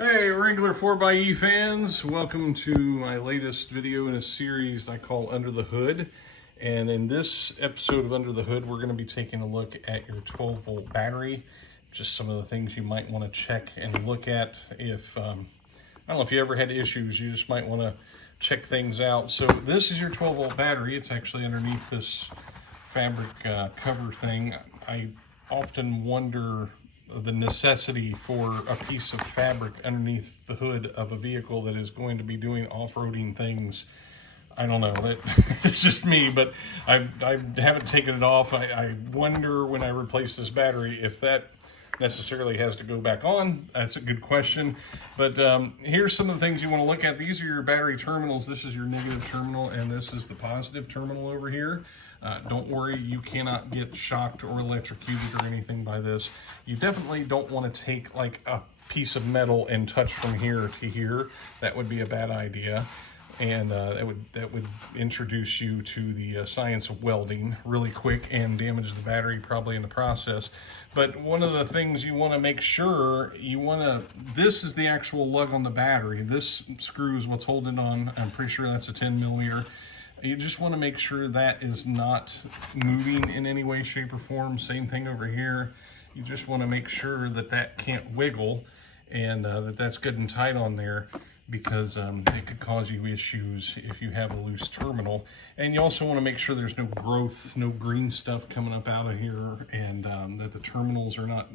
Hey Wrangler 4xe fans, welcome to my latest video in a series I call Under the Hood. And in this episode of Under the Hood, we're going to be taking a look at your 12-volt battery. Just some of the things you might want to check and look at if, I don't know, if you ever had issues, you just might want to check things out. So this is your 12-volt battery. It's actually underneath this fabric cover thing. I often wonder the necessity for a piece of fabric underneath the hood of a vehicle that is going to be doing off-roading things. I don't know, it's just me, but I haven't taken it off. I wonder when I replace this battery if that necessarily has to go back on. That's a good question. But here's some of the things you want to look at. These are your battery terminals. This is your negative terminal, and this is the positive terminal over here. Don't worry, you cannot get shocked or electrocuted or anything by this. You definitely don't want to take like a piece of metal and touch from here to here. That would be a bad idea. And that would introduce you to the science of welding really quick and damage the battery probably in the process. But one of the things you want to make sure, this is the actual lug on the battery. This screw is what's holding on. I'm pretty sure that's a 10 millimeter. You just want to make sure that is not moving in any way, shape, or form. Same thing over here. You just want to make sure that that can't wiggle and that's good and tight on there, because it could cause you issues if you have a loose terminal. And you also want to make sure there's no growth, no green stuff coming up out of here, and that the terminals are not,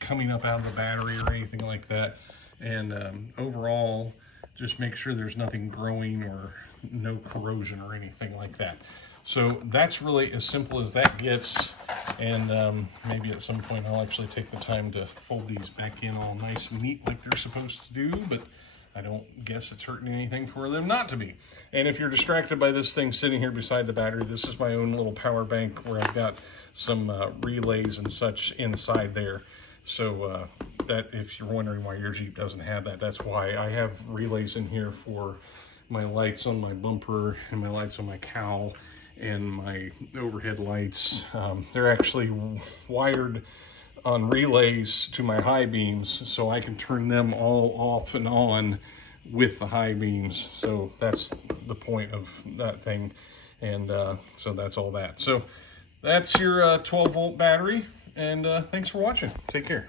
coming up out of the battery or anything like that. And overall, just make sure there's nothing growing or no corrosion or anything like that. So that's really as simple as that gets. And maybe at some point I'll actually take the time to fold these back in all nice and neat like they're supposed to do, but I don't guess it's hurting anything for them not to be. And if you're distracted by this thing sitting here beside the battery, this is my own little power bank where I've got some relays and such inside there. So that, if you're wondering why your Jeep doesn't have that, that's why. I have relays in here for my lights on my bumper and my lights on my cowl and my overhead lights. They're actually wired on relays to my high beams, so I can turn them all off and on with the high beams. So that's the point of that thing. And so that's all that. So that's your 12-volt battery, and thanks for watching. Take care.